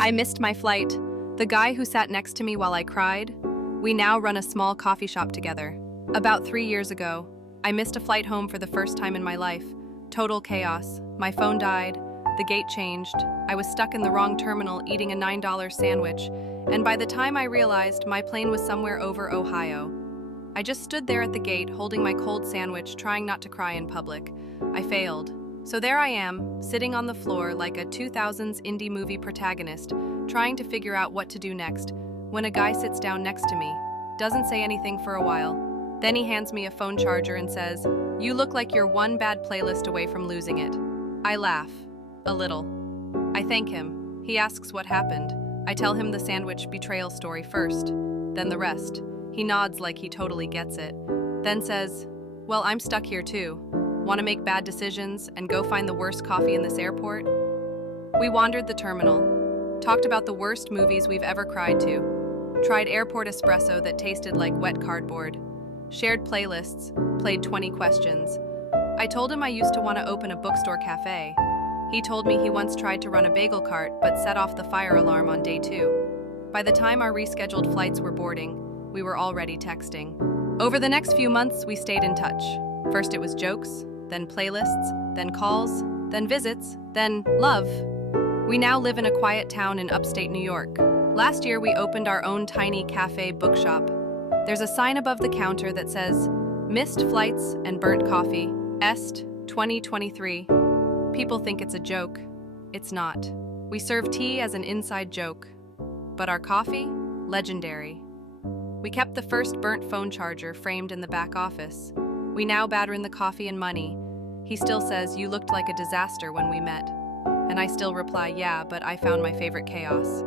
I missed my flight. The guy who sat next to me while I cried. We now run a small coffee shop together. About 3 years ago, I missed a flight home for the first time in my life. Total chaos. My phone died. The gate changed. I was stuck in the wrong terminal eating a $9 sandwich, and by the time I realized, my plane was somewhere over Ohio. I just stood there at the gate holding my cold sandwich, trying not to cry in public. I failed. So there I am, sitting on the floor like a 2000s indie movie protagonist, trying to figure out what to do next, when a guy sits down next to me, doesn't say anything for a while. Then he hands me a phone charger and says, "You look like you're one bad playlist away from losing it." I laugh. A little. I thank him. He asks what happened. I tell him the sandwich betrayal story first, then the rest. He nods like he totally gets it, then says, "Well, I'm stuck here too. Want to make bad decisions and go find the worst coffee in this airport?" We wandered the terminal, talked about the worst movies we've ever cried to, tried airport espresso that tasted like wet cardboard, shared playlists, played 20 questions. I told him I used to want to open a bookstore cafe. He told me he once tried to run a bagel cart but set off the fire alarm on day 2. By the time our rescheduled flights were boarding, we were already texting. Over the next few months, we stayed in touch. First it was jokes, then playlists, then calls, then visits, then love. We now live in a quiet town in upstate New York. Last year, we opened our own tiny cafe bookshop. There's a sign above the counter that says, "Missed flights and burnt coffee, Est 2023. People think it's a joke. It's not. We serve tea as an inside joke. But our coffee? Legendary. We kept the first burnt phone charger framed in the back office. We now batter in the coffee and money. He still says, "You looked like a disaster when we met." And I still reply, "Yeah, but I found my favorite chaos."